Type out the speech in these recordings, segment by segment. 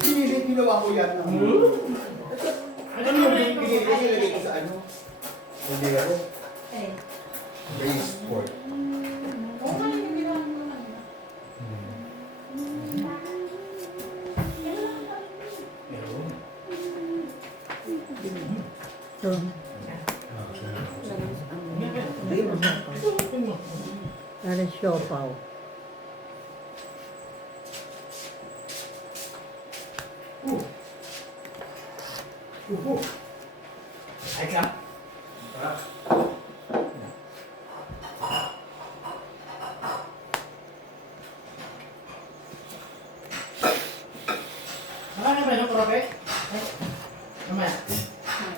Pinilit ginawa ko yan. Ano yung pinilit kasi lagay ko sa ano? Hindi ako. Base sport. So, para siopaw. Ay ka? Marami ba yung profe? Mamaya.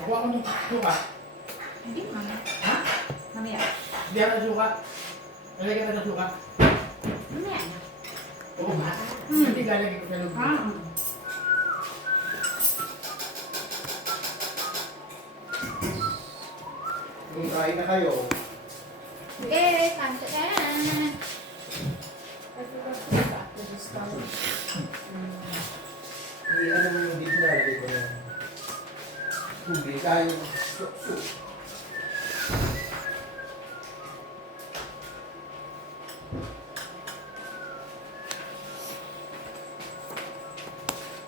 Kuha ko ng suka. Hindi, mamaya. Ha? Mamaya. Hindi ako ng suka. Lalagyan ka ng suka. Mamaya na. Oo nga. Hindi lalagyan ko sa loob. Kung try na kayo, Okay, kanto na. ano mo yung dito na lagay ko yung tubig. Kaya yung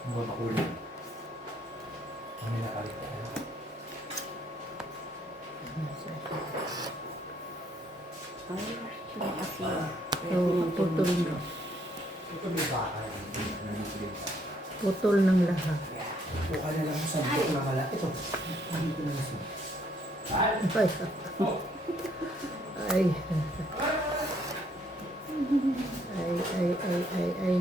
mga makulit. Kami nakalit tayo. So, putol na. Ito may baka. Putol ng lahat. Buka na lang sa buka na mala. Ito. Dito na lang. Ay. Ay.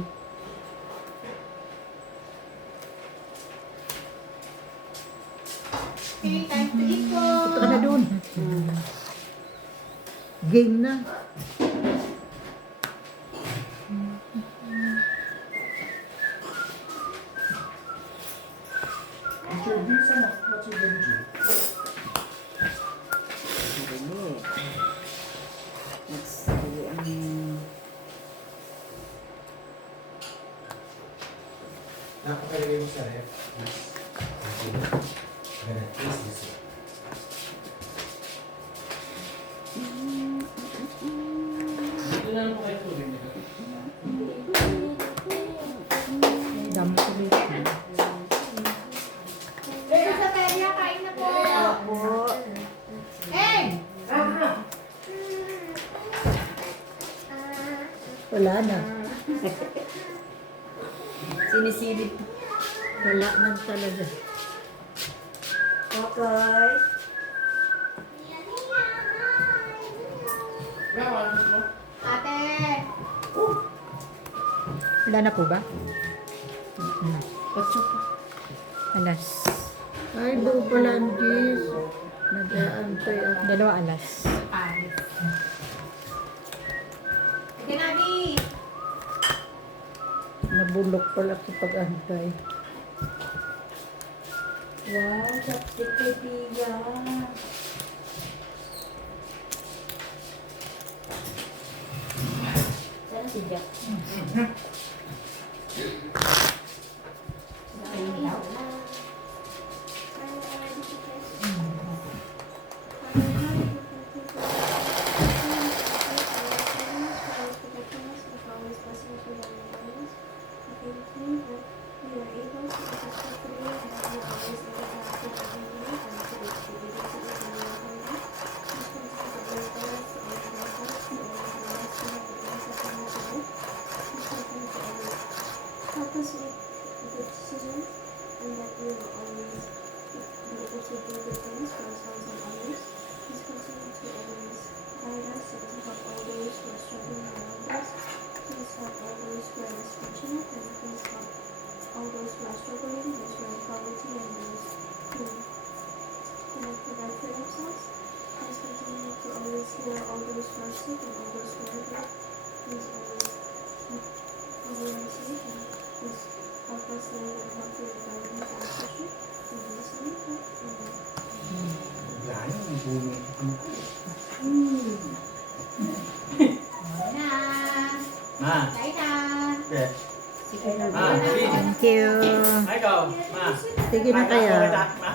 Okay, time to eat po. Ito ka na dun. Game na. Teacher B, sana. What's your energy? Napakalagay mo sa ref. Please. Ganun. Please listen. Dito na lang po kayo tubig. Dami ko rin. Dito sa kanya, kain na po. Hey! Wala na. Sinisilip. Wala na talaga. Okay. Gawa, ano mo? Ate! Wala na po ba? Patsok. Alas. Ay, doon pala ang Gis. Nag-aantay ako. Dalawa alas. Paris. Sige, Nabi! Nabulok pala sa pag-antay. Wow, chapstick kay Pia. Sana si Jack. Help us make good decisions and that we will always be able to do good things for ourselves and others. Please continue to always guide us and to help all those who are struggling around us. Please help all those who are less fortunate and please help all those who are struggling, those who are in poverty and those who cannot provide for themselves. Please continue to always heal all those who are sick and all those who are hurt. Please always keep everyone safe and please help us live Na. Ma. Kain na. Okay. Sige na. Ma, Lin. Thank you. Ay, ikaw. Ma. Sige na Kuha nga po kaya. kita. Ma.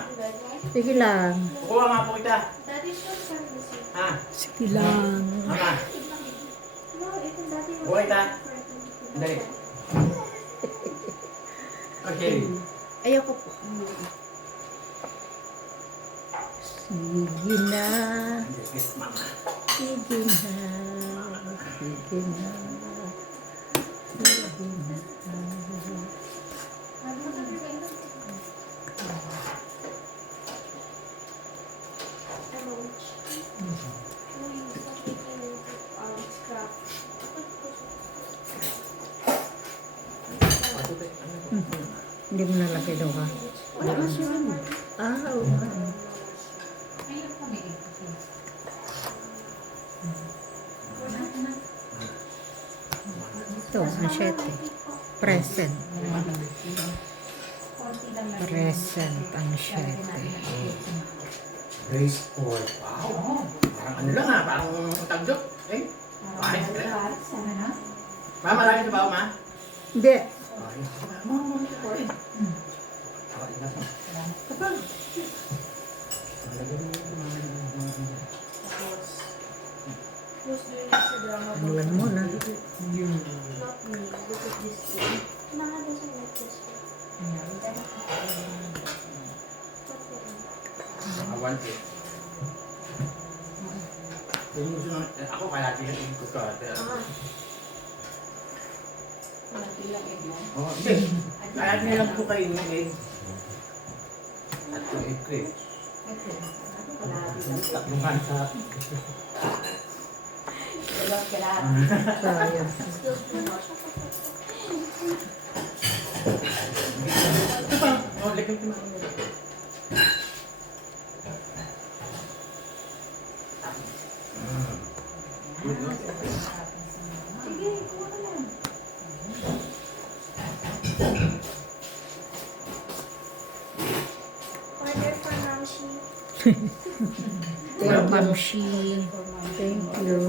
Sige lang. Kuha nga po kita. Daddy, show service. Ha? Sige lang. Mama. No, even Daddy was Buhay ta. frightened. Dali. Okay. Ayoko po. Sige na. Mama. Sige na. Sige na. Sige na. Emma, which? No, you stop making scrap. Hindi mo nalagay daw ka. Wala mas yun. Ah, oo. Ayun po, may Ito, machete. Present. Present ang machete. Race for. Wow. Parang ano lang ha, parang tagjok. Eh, pares ka lang. Sana na. Ma, marami sa bao, ma? Hindi. Ay, ma, pares. Kapag. Who's doing this drama? Iwan mo na. Not me. Look at this thing. Mama doesn't like this one. Awan eh. Kung gusto nang, ako kaya tinatingin ko ka. Oo, hindi. Kaya nilang po kayo ng egg. At yung egg ko eh. Tatlong kansa. Sayang. Still too much. Ito pa. Oh, likod ko na. Sige, kuha ka lang. Order for Namshi. Dear Mamshi. Thank you.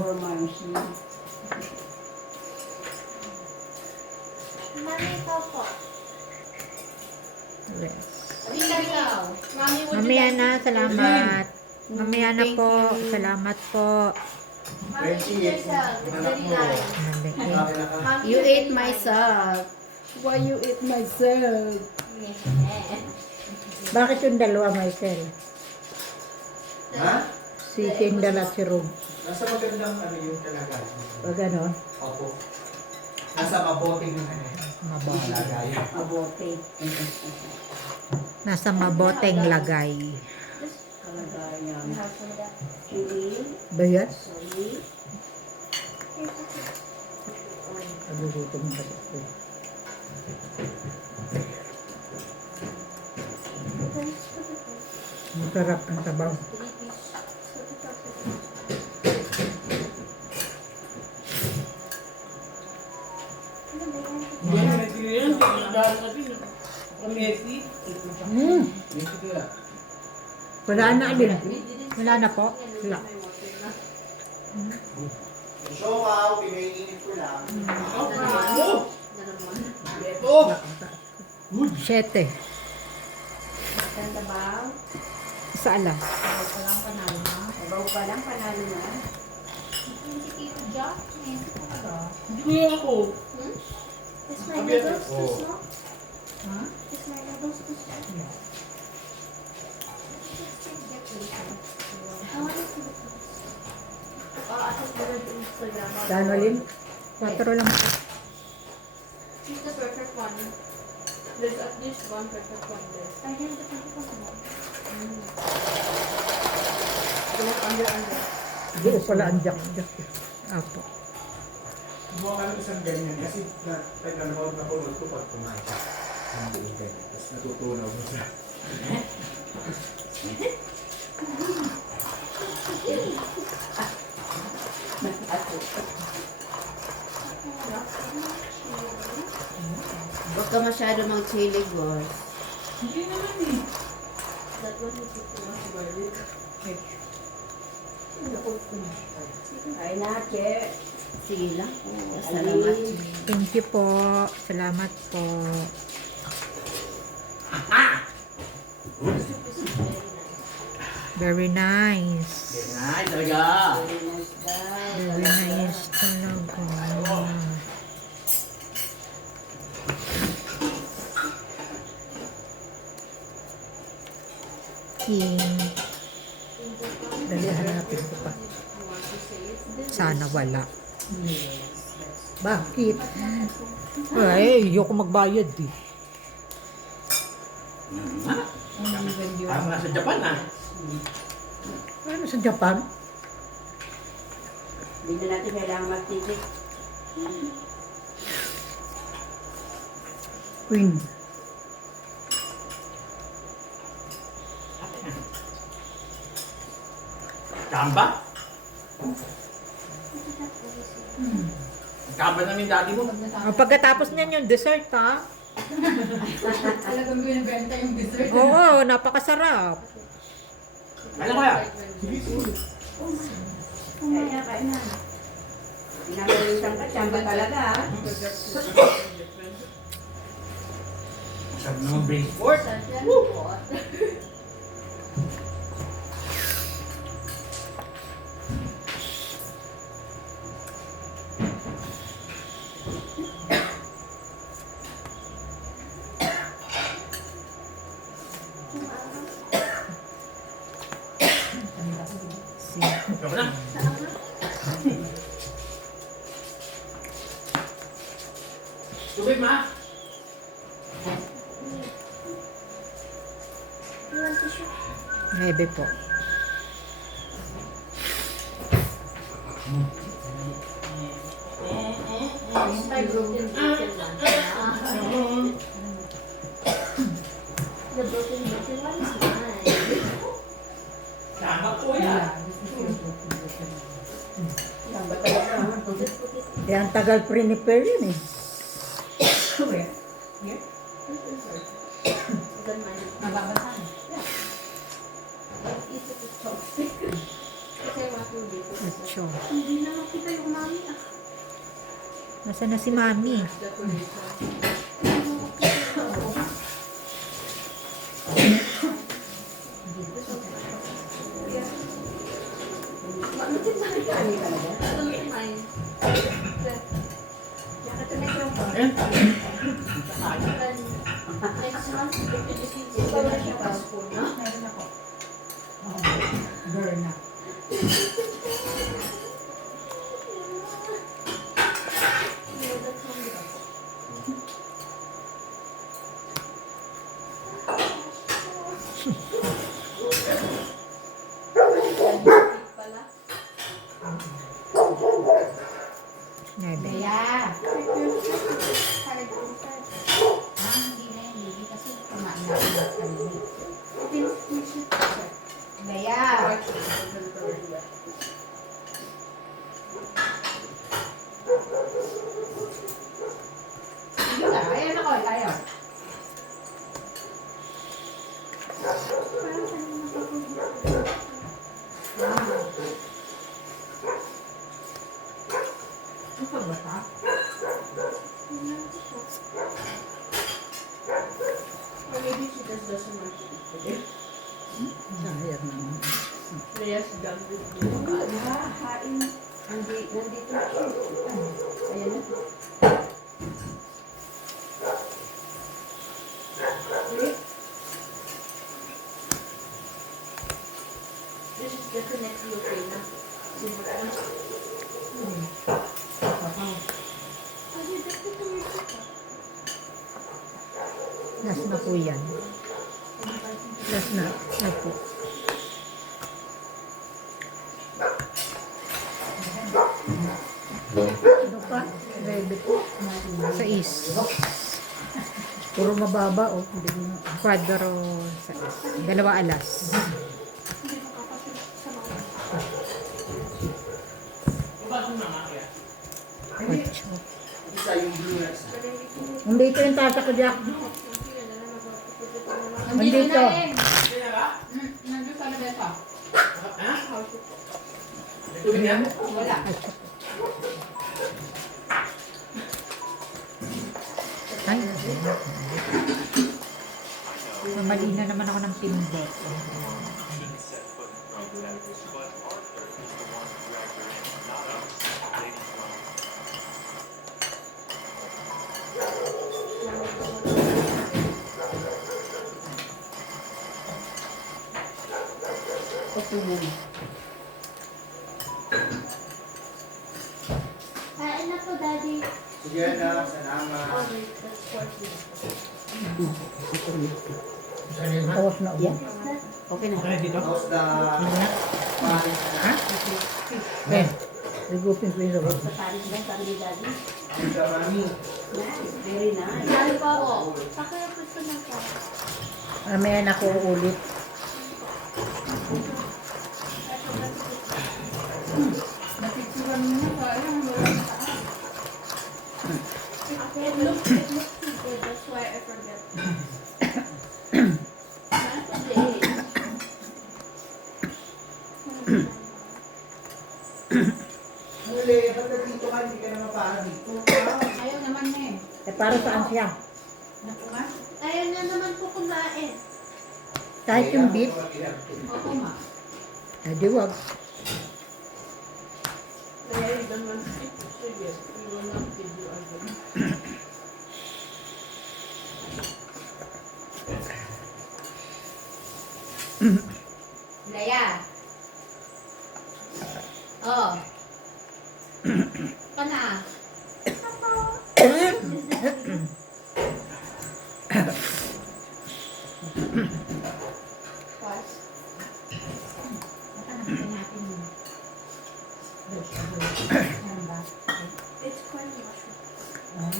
Mami, ikaw po. Yes. Rina, ikaw. Mami, would you Mamaya like na, salamat. Mamaya na po. Salamat po. Mami, eat yourself. It's very nice. Mali. Mami, You very ate my nice. sock. Why you ate my sock? Bakit yung dalawa, Michael? Ha? Si Kendall at si Rob. Nasa magandang ano yung kalagayan. O gano'n? Opo. Nasa mabuting yung ano. Mabuting. Kalagayan. Abote. Nasa maboteng lagay. Kalagayan. You have some of that. Chili. Ba yan? Sorry. Nagugutom ka dito. Masarap ang sabaw. Hindi na nagtili yan. Dahil natin. Kamesi. Wala na din. Wala na po. Wala. Siopaw, pinaiinit ko lang. Ako! Ito! Siyete. Ganda ba? Isa ala. Sabaw pa lang panalo na. Sabaw pa lang panalo na. Si Tito Jack. Ngayon, talaga. Hindi ko yan ako. Is my noodles too Oh. small? Huh? Is my noodles too small? I want it to be close. I just put it in Instagram. Gano rin? 4 lang. Choose the perfect one. There's at least one perfect one there. I didn't the perfect one. Under. Buo pala ang jack. Apo. Gumawa ka ng isang ganyan kasi nanonood na ko pag kumain ka. Ang buong ganyan. Tapos natutunaw mo siya. Huwag ka masyado mag-chili, boss. Hindi naman eh. That one is too much garlic. Ay na, Che. Sige lang. Salamat. Thank you po. Salamat po. Very nice. Ay, talaga. Very nice talaga. King. Dali, hanapin ko pa. Sana wala. Bakit? Ay, ayoko magbayad eh. Parang nasa Japan ah. Ano sa Japan? Hindi na natin kailangan mag-ticket. Queen. Chamba? Chamba namin dati mo. O, pagkatapos niyan yung dessert ha. Talagang binibenta yung dessert. Oo, napakasarap. Ano kaya? Kaya na. Pinagalitan ka, tsamba talaga ha. Sabi naman brace sport. Ikaw na. Tubig ma. Nebe po. The broken one is mine. Tama po yan. Tsamba talaga ha. Eh, ang tagal prepare yun eh. Mababasan. It's a chopstick. Kasi I want to leave it. Acho. Hindi na makita yung mami. Nasaan na si Mami? Next month, ikaw na siya Pasko na. Meron ako. Burn na. Nebe. Kaya. Hindi na yan, baby. Kasi kumain na ako ng kanina. Kaya. Sige na. Ayan ako. Tayo. Ito ba ito? Or maybe she just doesn't want to eat today. Sayang naman. Yes, done with you. Hain. Nandito siya. Ayan na. This is definitely okay na. Simple na. Last na po yan. Last na. Ay po. Ano pa? Nebe po. Sa is. Puro mababa oh. Quadro sa is. 2 alas. Bakit mama kaya? 8. Isa yung blue nuts. Nandito yung tata ko, Jack. Nandito. Hindi na ba? Nandun sa labesa. Ha? Tubig yan? Wala. Ay, mali na naman ako ng pindot. Ito muna. Kain na po, Daddy. Sige na, salamat. Oh, wait, that's 40. Saan yun, ha? Tapos na ubo. Okay na. Okay, dito? How's the... Ha? Eh, rigupin ko yung sagot. Sa Paris ba? Sabi ni Daddy. How's the mami? Nice. Very nice. Daddy po. Pakirapos ko na po. May anak ko ulit. Napicturan mo na. Sayang. Wala na saan. It looks too good. That's why I forget. Not today. Muli, ba't nandito ka? Hindi ka naman para dito. Ayaw naman na eh. Eh, para saan siya? Naku nga. Ayun na naman po kumain. Kahit yung beef, Oo ma. eh, di wag. Very naman. Sige. We will not give you again. Laya. Oh. Pana. What? Baka nakita natin yun. Ano ba? It's quite mushroom.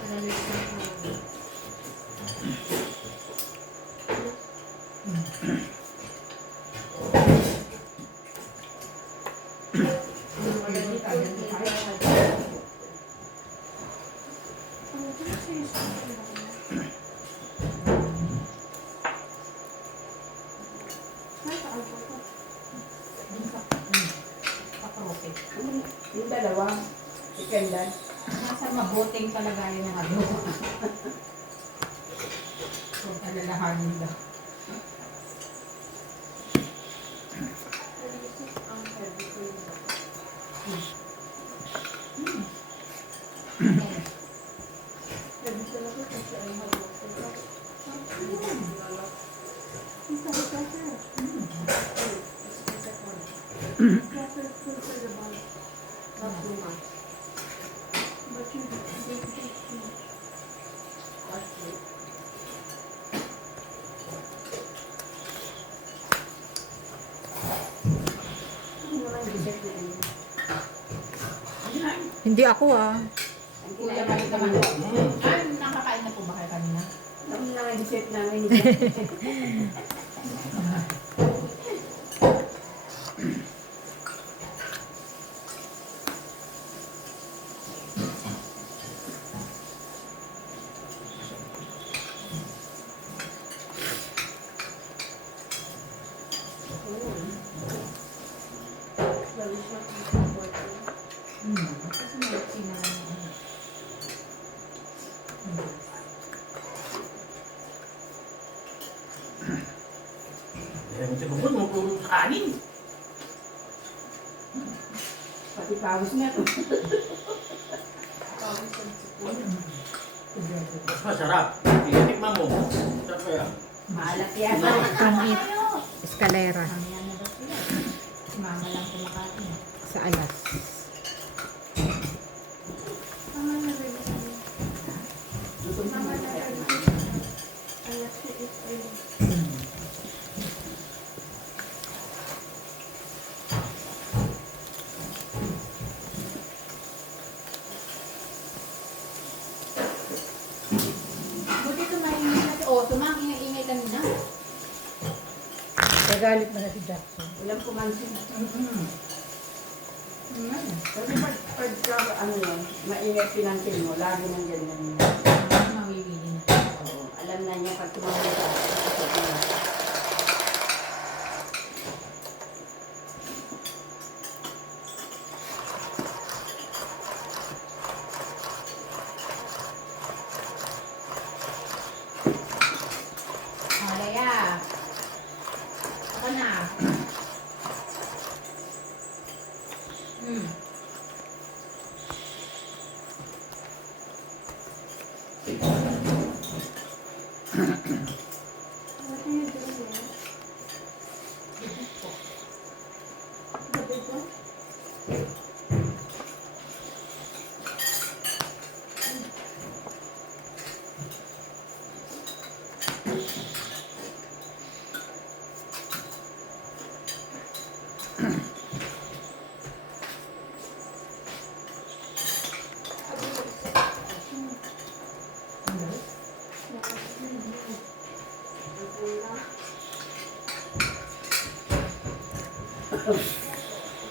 Malalit na po. Oh, don't say something like that. May kaagpo ko. Paprote. Yung dalawa. Chicken dad. Nasa mabuting palagayan ng ano. Kung alalahanin daw. Heavy for you. Heavy talaga kasi I have lots of stuff. It's like better. It's better food for the body. Not too much. But you take too much. Ano naman yung dessert na yun? Hindi ako ah. Ang Kuya, kinain balik naman. naman. Ay, nakakain na po ba kayo kanina? Ano na nga yung dessert namin. Kasi may sinalang ano. Eh, sa bukod mo, puro sa kanin. Pati pawis na to. Mas masarap. Tinitikman mo. Sarap kaya. Maalat yan. Pangit. Eskalera. Mamaya na daw sila. Si mama lang kumakain. Sa alas. Mama na rin kami. Gutom Mama naman na kaya. rin kami. Alas si Israel. Buti tumaingay natin. Oh, tumangingay kanina. Nagalit na si Jackson. Walang kumansin. Ano? Kasi pag ano yun, maingay pinansin mo, lagi nang ganyan yun. Mawiwili na. Oo, alam na niya pag tumawag ka.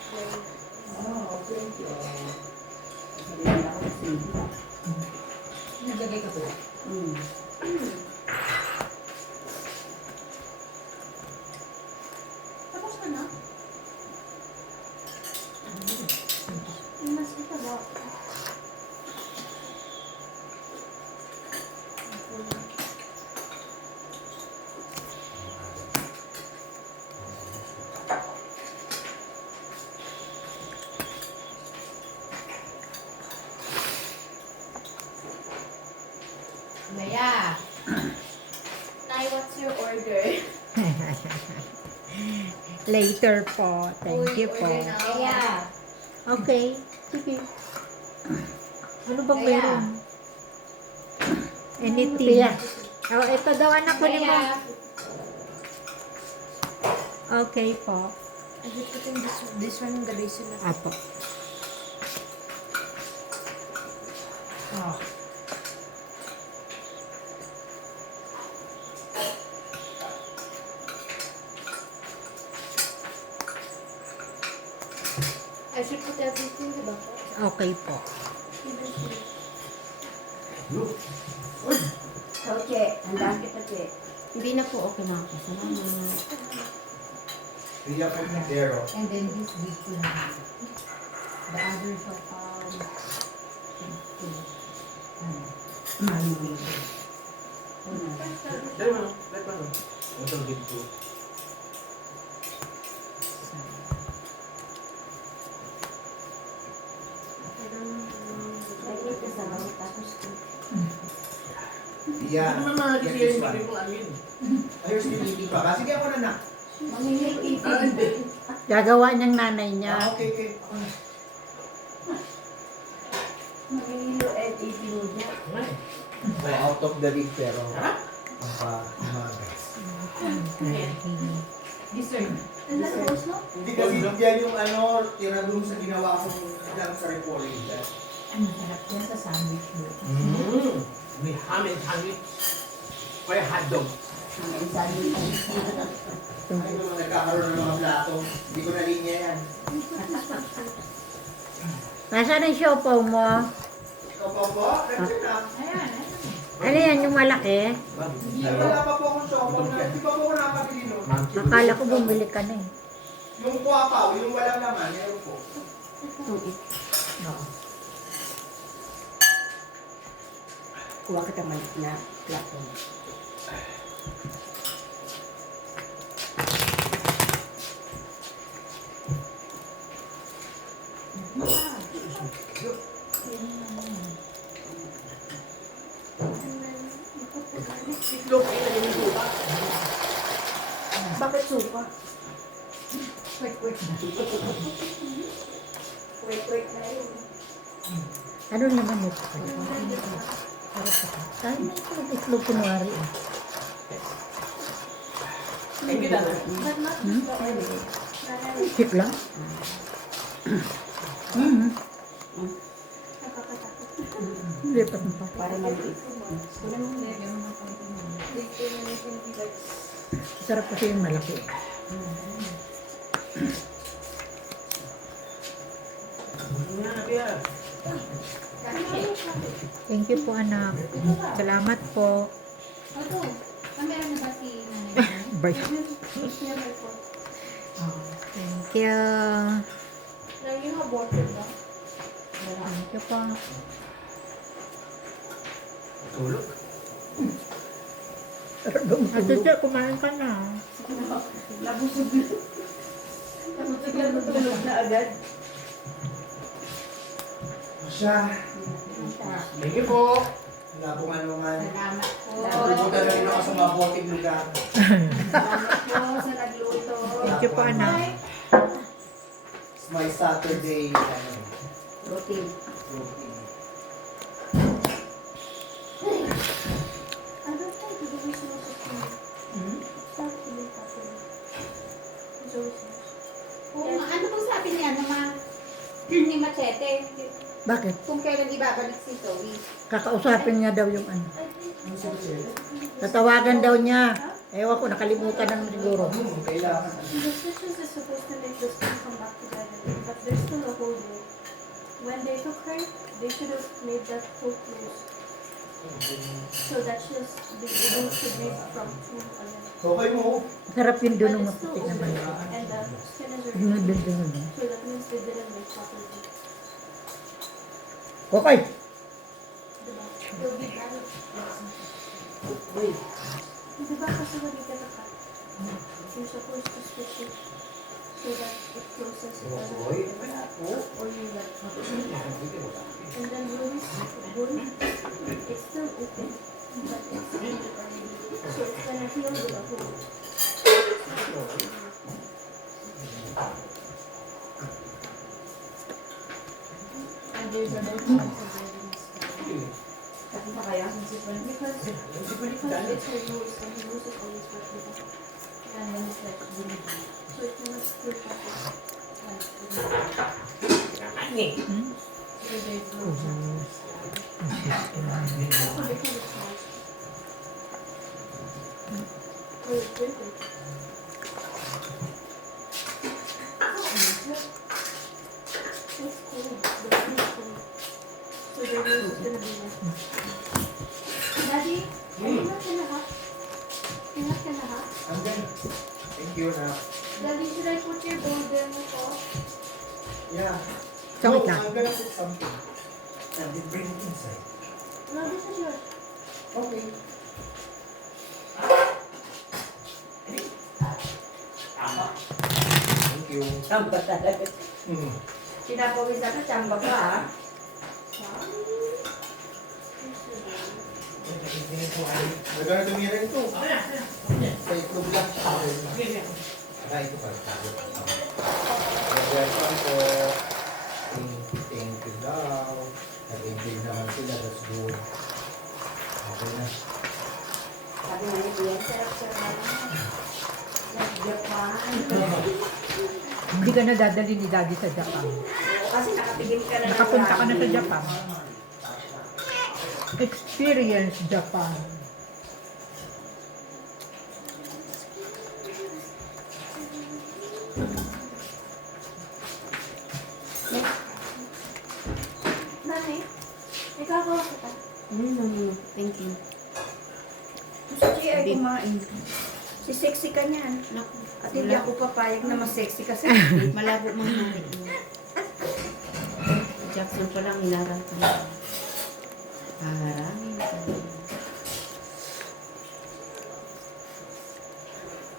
Oh, thank you. Sabihin ako kasi. Nagagay ka po. Mm. Tapos ka na? Mas ito ba? Maya, Nay, what's your order? Later po. Thank you po. Order na. Maya, Okay. Sige. Ano bang Kaya. meron? Anything. Oh, ito daw anak ko ni mo. Maya. Okay po. I will put in this one in the basin. Apo. Ah. I should put everything, di ba? Okay po. So, Che, handaan kita, Che. Hindi na po okay na ako. Salamat. Riya po ni Dero. And then this week ko na. The others of Dali mo, let mo. Motor dito. Lagi ka sa bawat tapos ko. Riya. Ano naman mga kasi yung hindi ko amin? Ayos ni Bibi pa. Sige ako na na. Mangingiti. Ah, hindi. Gagawa niyang nanay Ah, niya. okay, okay. Ako na. Mangingilo at iti mo niya. Ay. So, out of the league pero ang pa-umagas. dessert. Ang lalabos mo? Hindi kasi yan yung ano, tira doon sa ginawa ko lang sa recording. Ang masarap yan sa sandwich mo. Mm. May ham and sandwich. Kaya hotdog. Ang sabi ko. Ay, naman nagkakaroon ng mga plato. Hindi ko na linya yan. Nasaan ang siopaw mo? Ikaw pa po? Nandiyan na. Ayan, ayan. Ano yan, yung malaki? Ay, wala pa po akong shopper na. Hindi pa po ako nakabili nun. Akala ko bumili ka na eh. Yung kuwapaw, yung walang naman, meron po. Kuha kita malik na plato. Itlog, ilagay yung suka. Bakit suka? Quick, quick na. Wait na yun. Ano naman ito? Tayo na ito. Itlog kunwari eh. Ay, kita na. Cute lang. Mm. Lipat mo pa. Para maliit. Sarap kasi yung malaki. Yan, Bia. Thank you po anak. Salamat po. Ito. Meron na ba si nanay? Bye. Never po. Thank you. Lagi nga bottle ba? Thank you po. Tulog. Ate Che, kumain ka na. Nabusog na. Nabusog na natulog na agad. Siya. Thank you po. Wala pong anuman. Salamat po. Pupunta na rin ako sa mabuting lugar. Salamat po sa nagluto. Thank you po anak. It's my Saturday Routine. routine. I don't think the wish was Bakit? Kung kailan ibabalik si Zoe. Kakausapin niya daw yung ano. Ano sa kutsela? Tatawagan daw niya. Ewan ko, nakalimutan na siguro. Kailangan. The sisters is supposed to make this one come back together, but there's still a hole there. When they took her, they should have made that hole close. So that the bone should make from two again. Okay mo. Sarap yun doon But ng it's still maputi na open, balik. and the skin is Yun already din din yun. so that means they didn't make properly. Okay. Diba? They'll be back. Diba kasi when you get a cut, you're supposed to stitch it so that it closes it doesn't or you like and then Louis wound, it's still open, but it's healed already. So it's gonna heal with a hole. And there's a no chance of getting scarred. Sabi na kaya? Because it's her nose and her nose is always wet with it. And then it's like really deep. So it cannot still properly. Like, Ani. so there's no chance of scarred. Also because it's small. Or it's bigger. It's cold. The skin is cold. So their nose is gonna be wet. Daddy, are you not gonna have? You're not gonna have? I'm done. Thank you na. Daddy, should I put your bone there mo ko? Yeah. So, wait No, lang. I'm gonna put something. And then bring it inside. No, this is yours. Okay. Thank you. Tsamba talaga. Hmm. Pinapawis ako, tsamba ka ha. We're gonna tumira ito. Sa itlog lang siya. Ito pa. Welcome po. Thank you daw. Nag-enjoy naman sila. That's good. Okay na. Sabi nga ni Kuya, sarap-sarap. Japan. Hindi ka na dadali ni Daddy sa Japan. Oo, kasi nakatigil ka na ng Nakapunta ka na sa lagi. Japan. Experience Japan. Nani, ikagawa kita. Thank you. Si Chi ay kumain. Si sexy ka niyan. At hindi ako papayag na mas sexy kasi. Malabo mang namin. Jackson pa lang inaral ko na. Haharangin ka.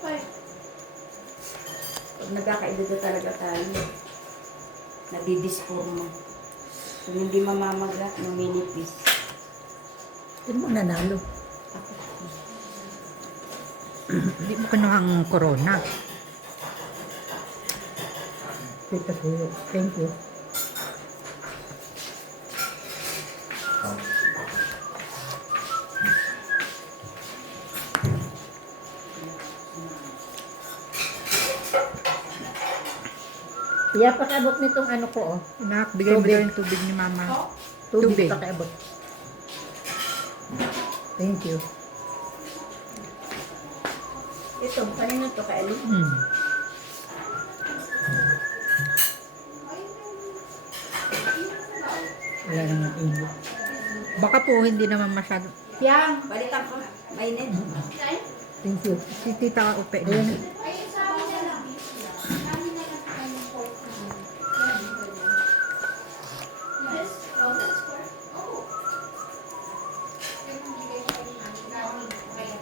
Ay, Pag nagkakaedad talaga tayo, nadidisporma. Kung hindi mamamagat, maminipis. Hindi mo nanalo. Hindi mo kinuhang corona. Tita Suyo. Thank you. Iya, pakiabot nitong ano ko, oh. Anak, bigay mo Tubig. daw yung tubig ni Mama. Tubig, Tubig. pakiabot. Thank you. Ito, kanina to ka Ellie? Hmm. Wala naman init. Baka po hindi naman masyado. Yang, balikan ko. Mainit. Thank you. Si Tita Upe. Ayun. Ayun sa akin na lang. Namin na lang tayo ng pork na. Yes, oh, that's pork. Oh. Yung bigay ko rin namin. Namin, kaya.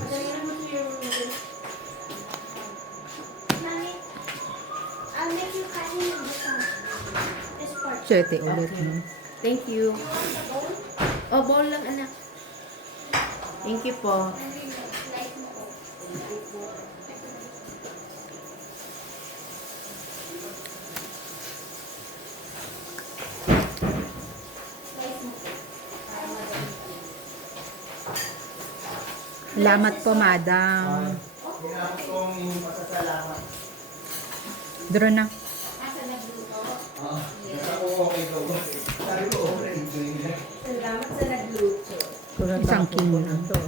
padayin mo to your room. Mami, I'll make you kanin of this one. This pork. Sete ulit. Okay. Thank you. Oh, bowl lang anak. Thank you po. Slice mo ko. Slice mo ko. Para madali. Salamat po, Madam. Kailangan kong pasasalamat. Duro na. Asa nagluto? Sa Isang kilo. na to.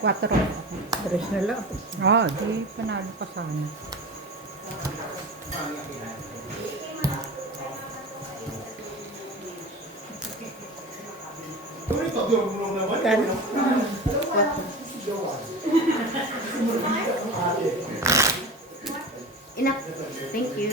4. Tres na lang. Di panalo pa sana. Kan? Enough. Thank you.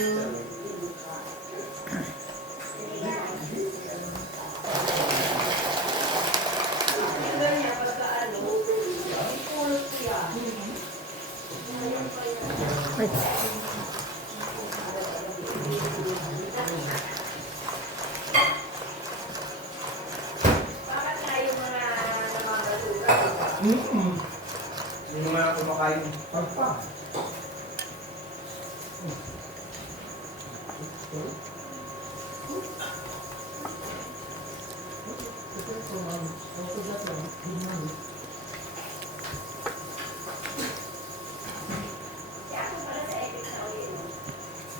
Ay, Yung mga kumakain. Pagpa.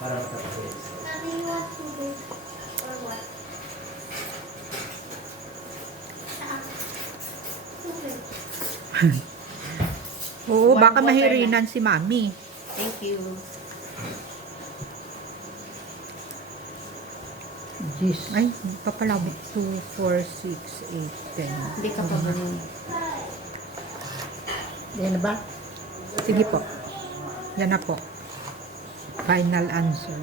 Para matapos. Mommy, you want to wait or what? Oo, One baka water mahirinan si Mami. Thank you. jeez. Ay, papalawit. 2, 4, 6, 8, 10. Hindi ka pa ganun. Yan na ba? Sige po. Yan na po. Final answer.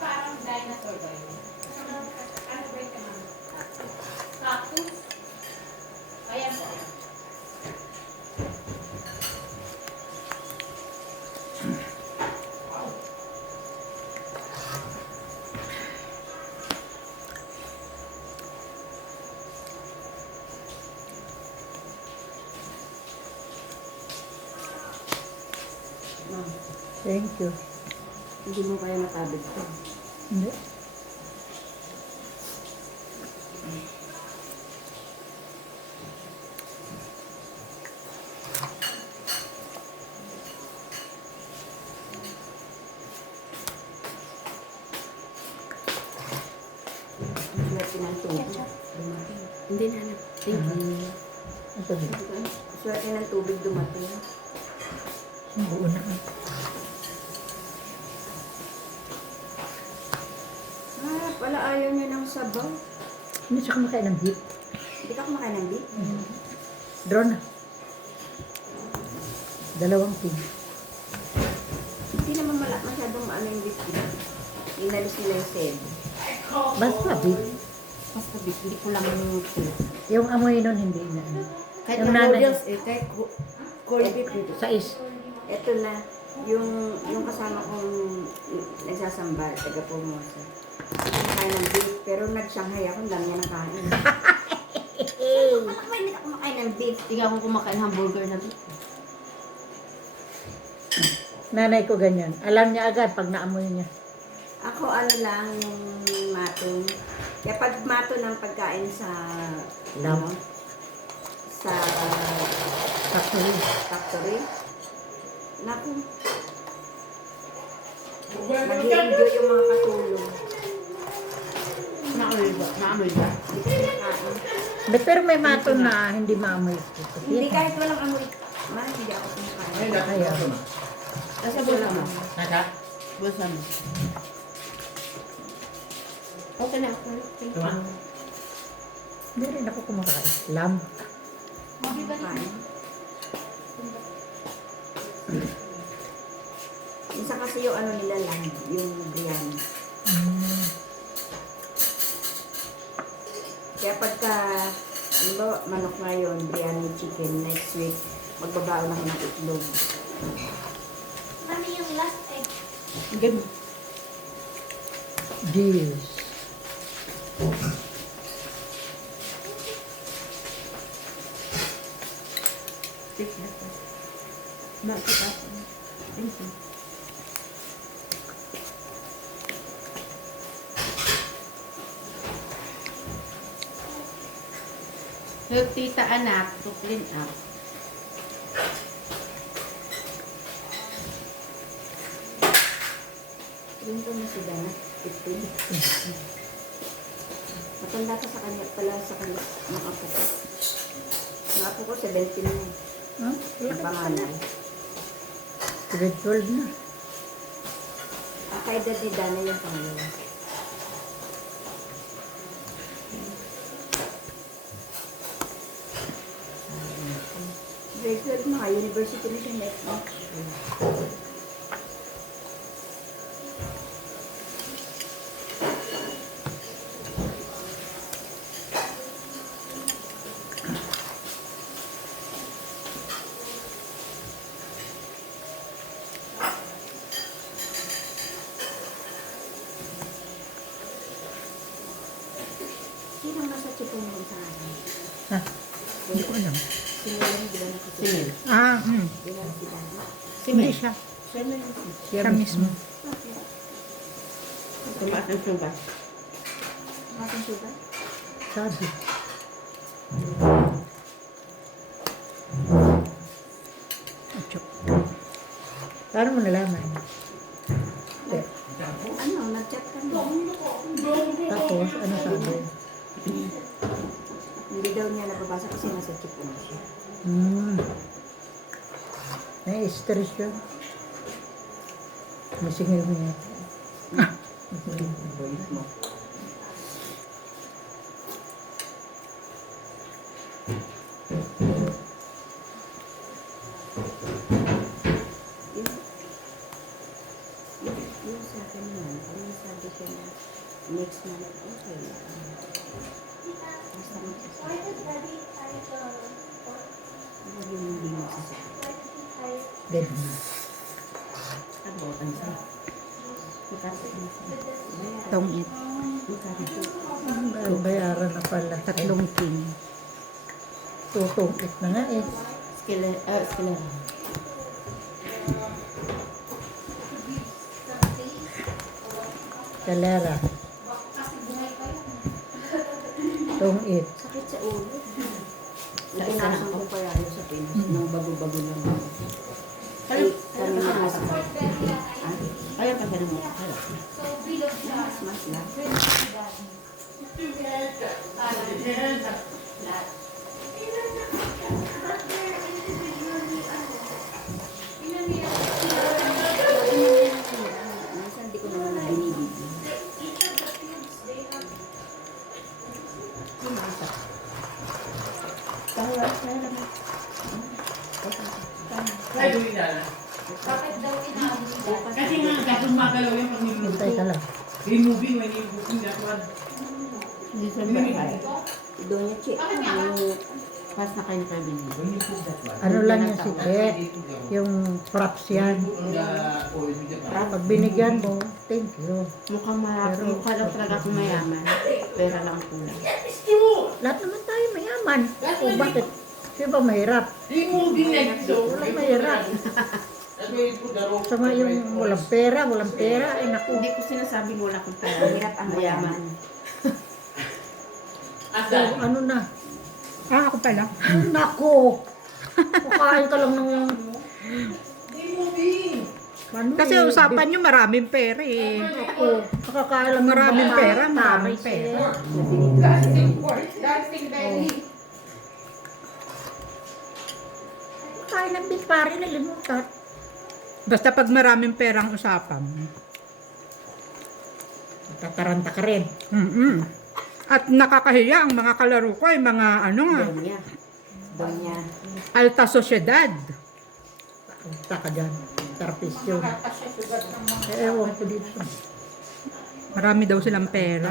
Parang dinosaur ba yun? Ano ba yung kamang? Cactus? Ayan po. Thank you. Hindi mo kaya matabig ko. Hindi. Swerte ng tubig. Dumating. Hindi na anak. Thank you. Ito din. Swerte ng tubig dumating. Buo na. Wala ayaw niyo ng sabaw. Hindi siya kumakain ng beef. Hindi ka kumakain ng beef? Draw na. 2 pig. Hindi naman masyadong maano yung beef. Inalis nila yung sed. Basta beef. Basta beef, hindi ko lang ito. Yung amoy nun hindi na. Kahit Yung yung nanay. noodles eh, kahit corned beef dito. Sais. Ito na, yung kasama kong nagsasambal, taga Formosa. Kain ng beef, pero nag-Shanghai ako, ang dami niya nakain. Anak ko, hindi ka kumakain ng beef. Hindi ako kumakain hamburger na beef. Nanay ko ganyan. Alam niya agad pag naamoy niya. Ako ano lang, yung mato. Kaya pag mato ng pagkain sa, ano, sa Factory. factory, naku, mag-i-enjoy yung mga katulong. Naamoy ba? Naamoy ba? Hindi ko kumakain. Pero may mato na hindi maamoy. Hindi kahit walang amoy. Hindi ako Ay, kumakain. dapat Ayaw. ako na. Nasa bulsa mo. Nasa? Bulsa mo. Okay na ako. Thank you. Hindi rin ako kumakain. Lamb. Kumakain. Minsan kasi yung ano nila lang, yung biryani. Mm. Kaya pagka, ano ba, manok ngayon, biryani chicken, next week, magbabaon ako ng itlog. Mami, yung last egg. Game. Jeez. Take that. Makita. Thank you. Help tita anak to clean up. Yun po na si Dana, 15. Matanda ka sa kanya pala sa kanya, mga apo ko. Mga apo ko, 17 na. Huh? Ang panganay. Grade 12 na. Ang kaedad ni Dana yung pangalawa. Grade 12 na nga, university na siya next month. Sino nasa chipon mo sa akin? Ha? Hindi ko alam. Sinulan, di ba nakikita? Simil. Di ba si Dana? Hindi siya. Siya na yun. Siya mismo. Okay. Tumaas ang sugat. Makasang sugat? Sabi. Achok. Paano mo nalaman? Okay. Ano, nag-chat ka na. Tapos, ano sabi? Hindi daw niya nababasa kasi nasa chipon siya. Nai-stress yun. Masingil mo yan. Yung sa akin naman, kung sabi ko na next month, okay na. Basta Why magsasabi. did Daddy tie the pork? Huwag yung hindi magsasabi. Why did he tie it Dead na. Ano ba ang sa? Makasa with this? Tongit. Bayaran na pala. 3 king. 2 tongit na nga eh. Skiller. Kalera. Tongit. Sakit sa ulo. Itinasan ko kaya yun sa Pinas, nung bago-bago lang. Ay, kami mag-asa. Kaya pa siya naman. So, bilog siya. Mas lang. Minsan di ko naman na binibigyan. Bakit daw inaabot? Kasi nga, kapag magalaw yung pag niluluto, Hintay ka lang. removing when you cooking that one. Hindi sa bahay. Doon niya check. Pas na kayo kayo binili. When you cook that one, Ano lang yung sikret. Yung props yan. you put on the oil with the pan. Pag binigyan mo, thank you. Mukhang marami. Mukha lang talaga akong mayaman. Pera lang ang kulang. Lahat naman tayo mayaman. naman. O bakit? Di ba mahirap? Di mo ginagdo. Walang mahirap. Sama yung walang pera, ay naku. Hindi ko sinasabing wala akong pera. Hirap ang mayaman. Asan? Ano na? Ako pala. Naku! Kukain ka lang ng... Di mo din. Ano Kasi eh, usapan nyo maraming pera eh. Ako, nakakain lang ng Maraming mga pera, maraming tamis pera. eh. Dancing belly. Kain ng beef pare, nalimutan. Basta pag maraming perang usapan. Tataranta ka rin. Mm-mm. At nakakahiya ang mga kalaro ko ay mga ano nga, Donya. alta sosyedad. Punta ka dyan. Tarpis yun. Ewan ko dito. Marami daw silang pera.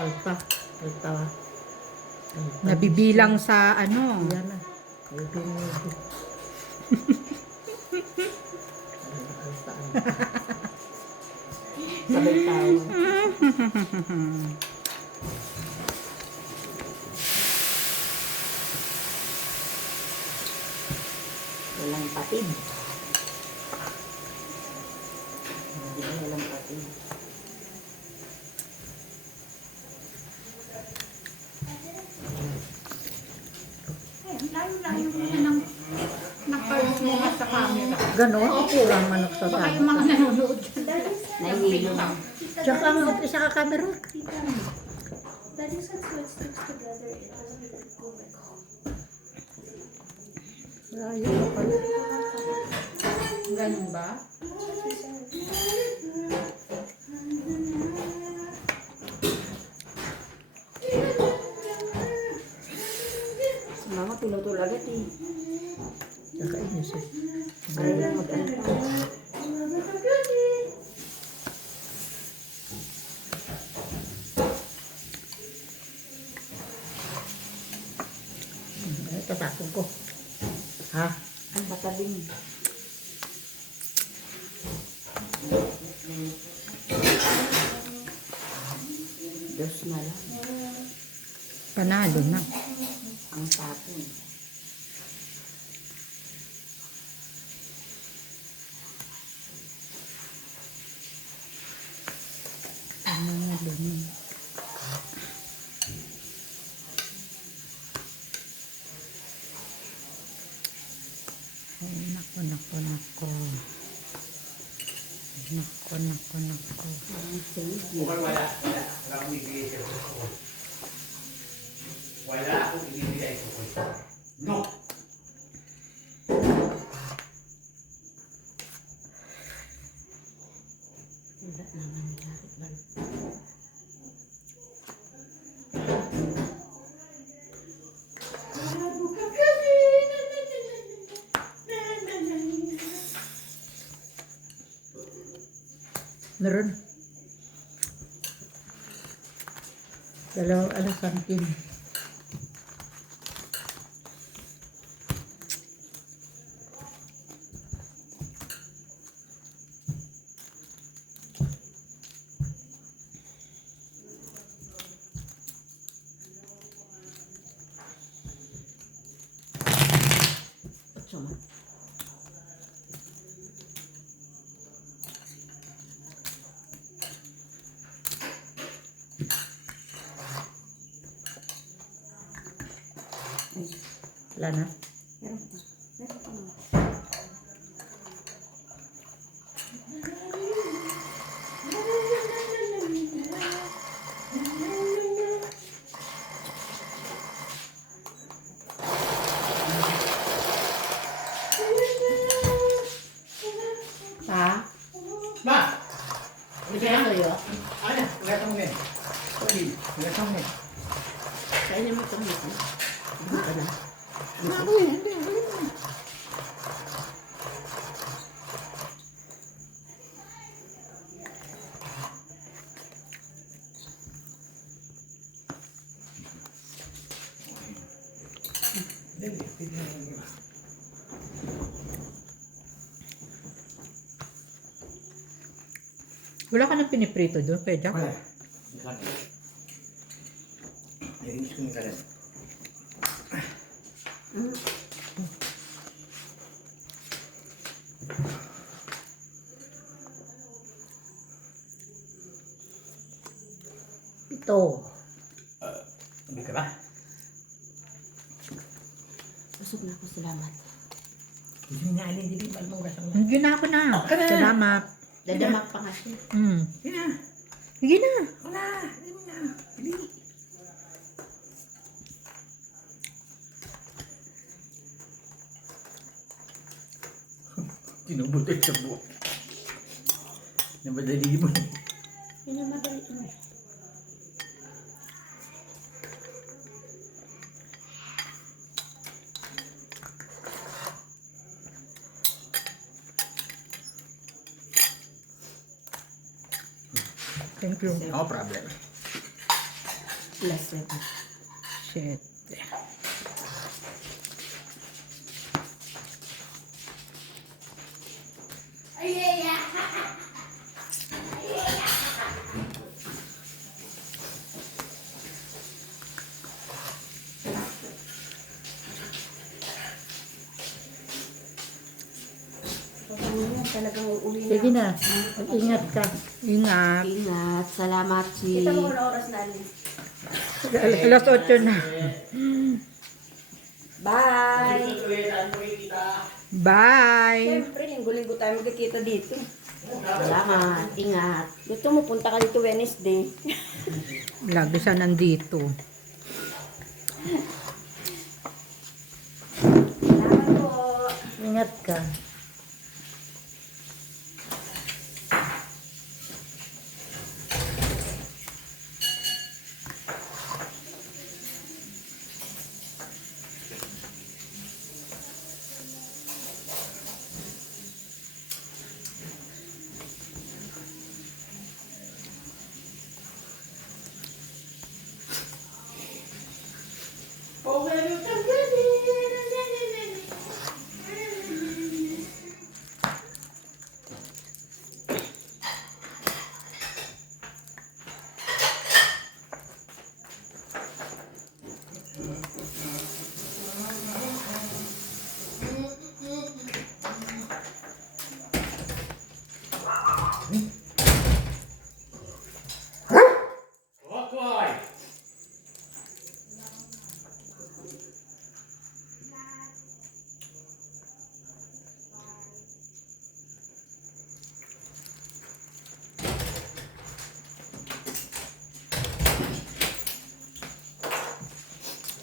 Alta. Alta. Nabibilang sa ano. Yan na. Alta. Sabay tao. Walang patid. Walang patid. Ganon, kulang manok sa saan. Nahihilo na. Tsaka ang isa ka camera. Daddy said so it sticks together. It doesn't go back home. Layo ka pala. Ganun ba? Si mama pinutol agad eh. Nakainis eh. Ayaw magkanta. Tatapon ko. Ha? Ang batabing. Dos na lang. Panalo na. Ang tapon. Panalo na. Ay, nako. Ang save. Wala akong ibigay sa kuko. Wala akong ibigay sa kuko. No! Wala naman nangyari. Meron. Dalawang alasantin. Sama. Wala na. Meron pa. Meron pa naman. Ha? Ma! Bigyan ko sa'yo. Ano? Gatong men. Gatong men. Kainin mo ito. Hindi ka na. Wala ka nang piniprito doon, kaya Jack? Wala. Nainis ko yung kalan. Ito. Hindi ka ba? Busog na ako, salamat. Hindi na alin, hindi ba mong gasang na? Hindi na ako na. Salamat. Dadamak pa nga siya. Hindi na. Sige na. Wala. Hindi mo na. Hindi. Kinubutin sa buhok. Namadali mo. Pinamadali mo. Thank you. No problem. Plus 7. Shit. Talagang uuwi na. Sige na. Mag-ingat ka. Ingat. Ingat. Salamat, si... Kita mo na oras natin. Alas 8 na. Bye! Bye. Siyempre, linggo-linggo tayo magkikita dito. Salamat. Ingat. Gusto mo, punta ka dito Wednesday. Lagi siya nandito. Salamat po. Ingat ka.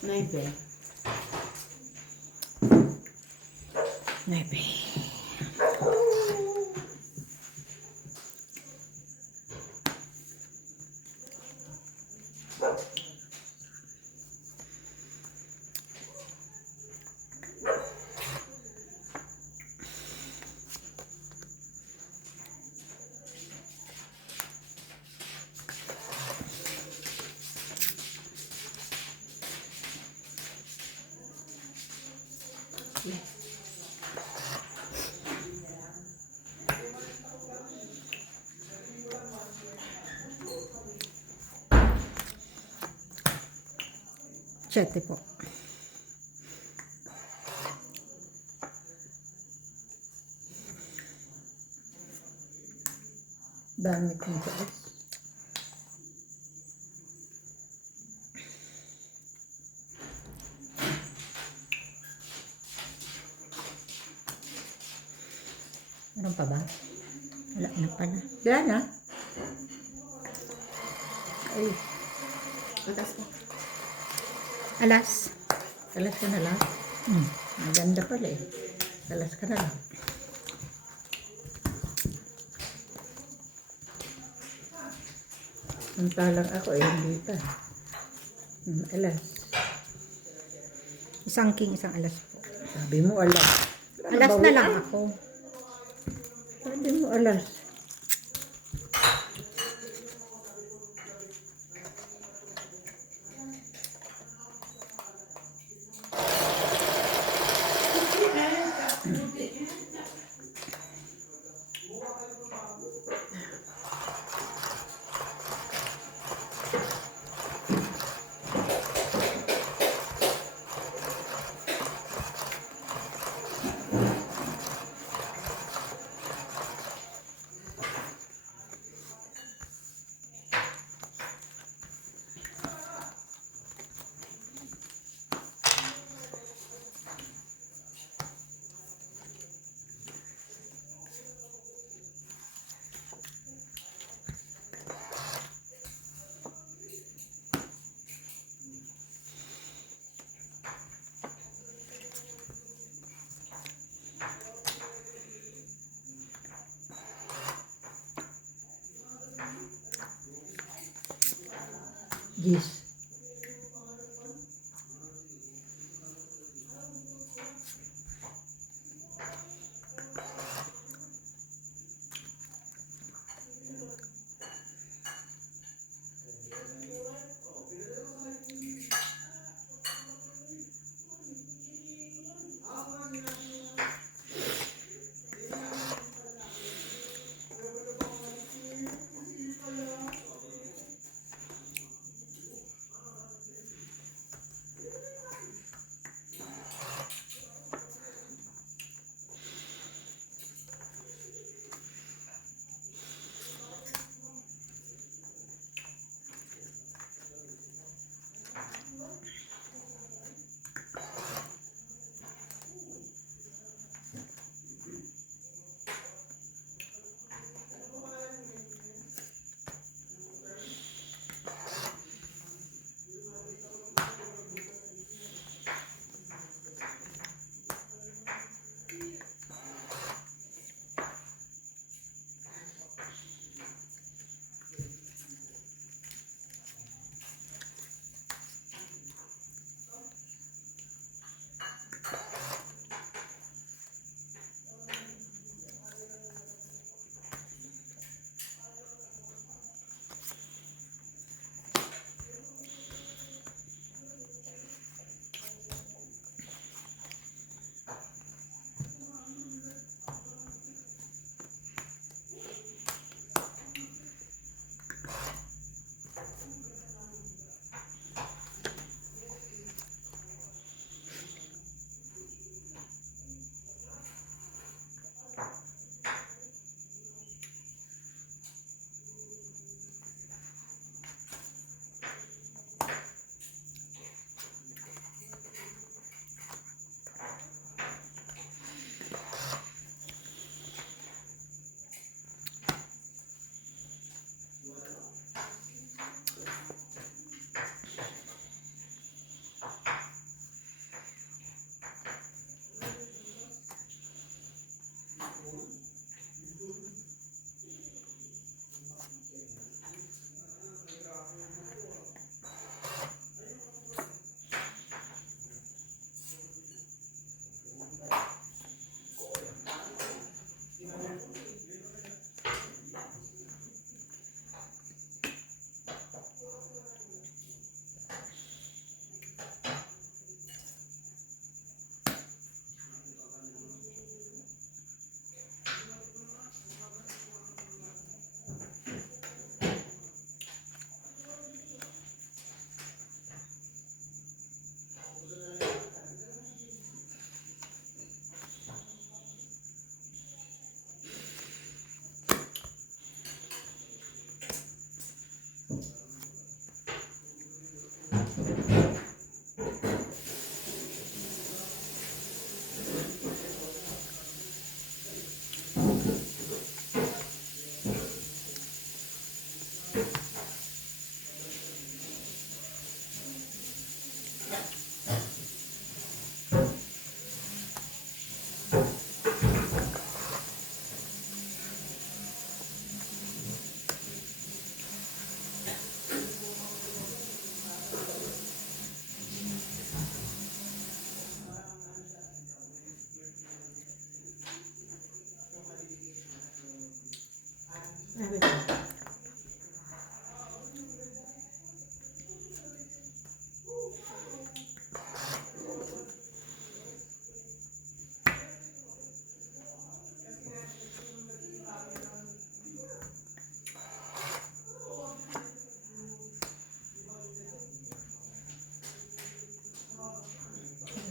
Maybe. Maybe. Siyete po. Dami kong taas. Meron pa ba? Wala na pala. Wala na. Ay, Matas ka. Alas. kalas ka na lang. Maganda pala eh. Kalas ka na lang. Samantalang ako eh, hindi pa. Alas. Isang king, isang alas po. Sabi mo alas. Alas na lang ako. Sabi mo alas. Gis.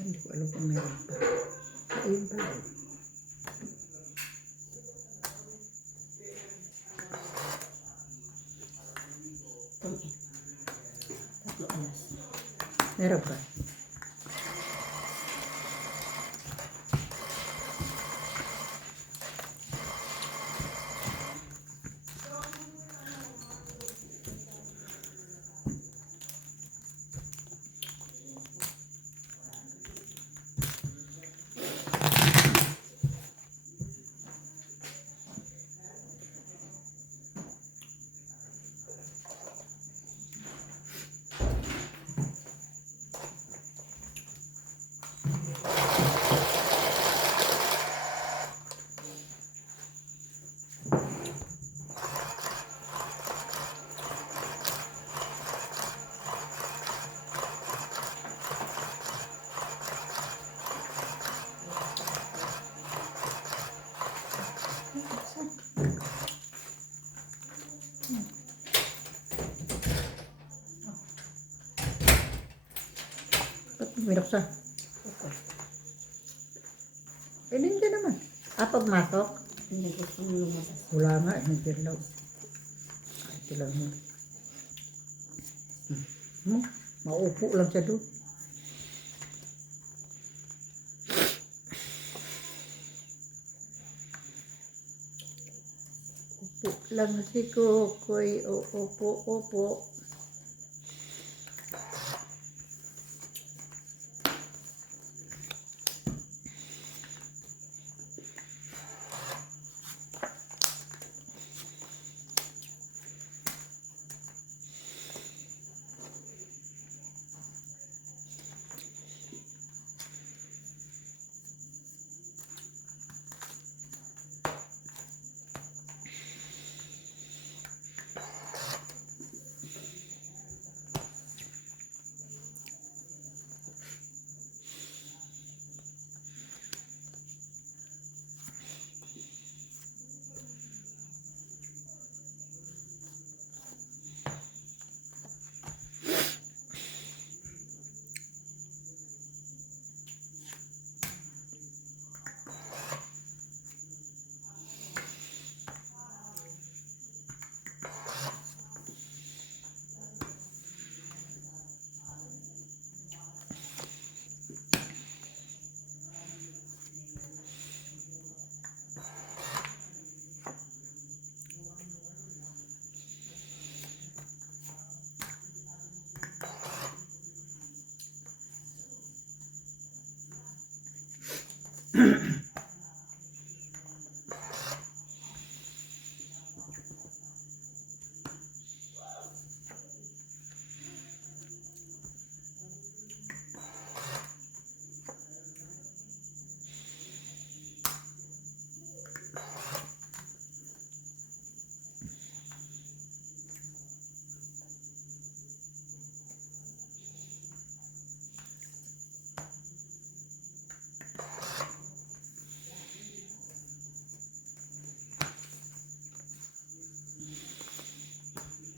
Hindi ko alam kung meron pa. Ayun pala. Meron pa. Binuksan. Eh, nandiyan naman. Pagmasok? Hindi gusto mo lumabas. Wala nga, nandiyan daw. Ito lang mo. Maupo lang siya doon. Upo lang si Kokoy. Upo, upo.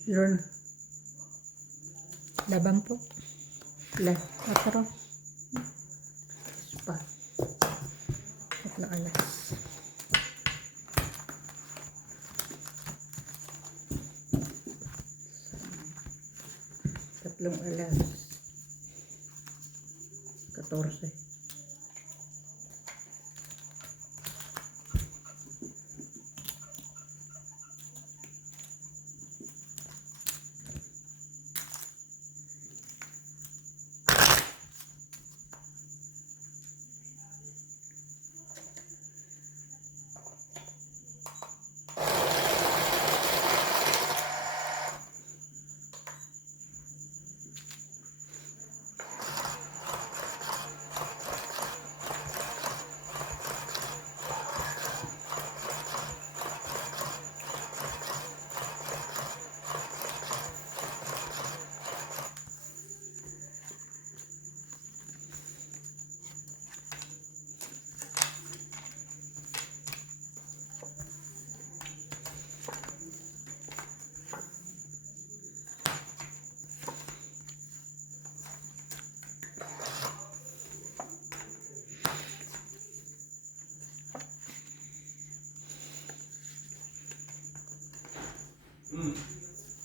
Yun. Laban po. Masarap. Pa. At na alas. Tatlong alas. 14.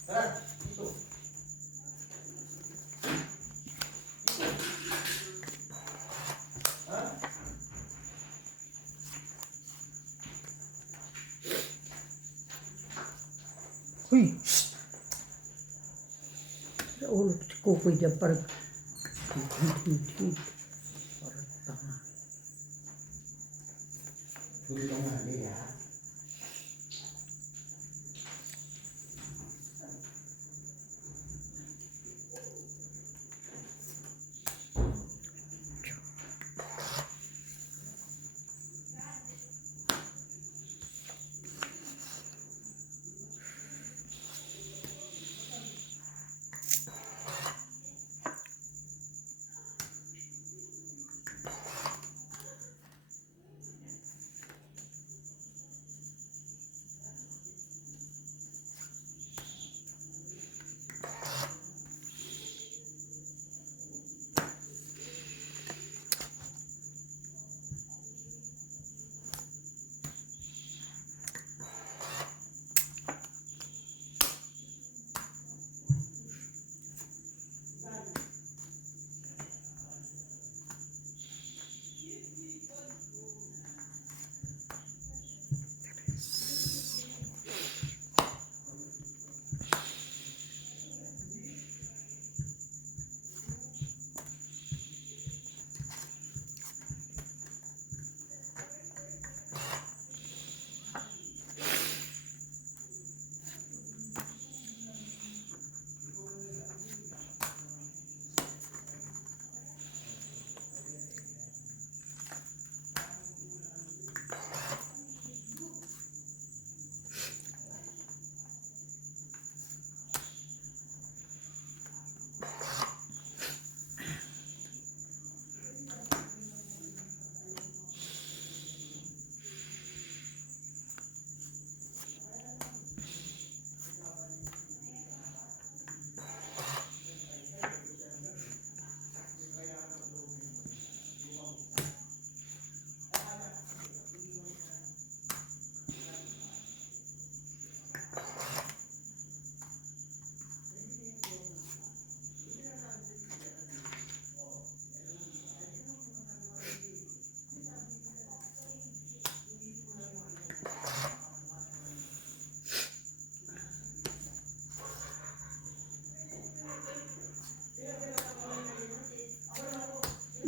Tara, iso. Ha? Huy! Shhh! Sa ulo si Kukoy dyan parang hid. Parang tanga. Dito nga, Lea.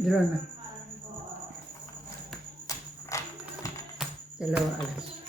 Draw na. 2 alas.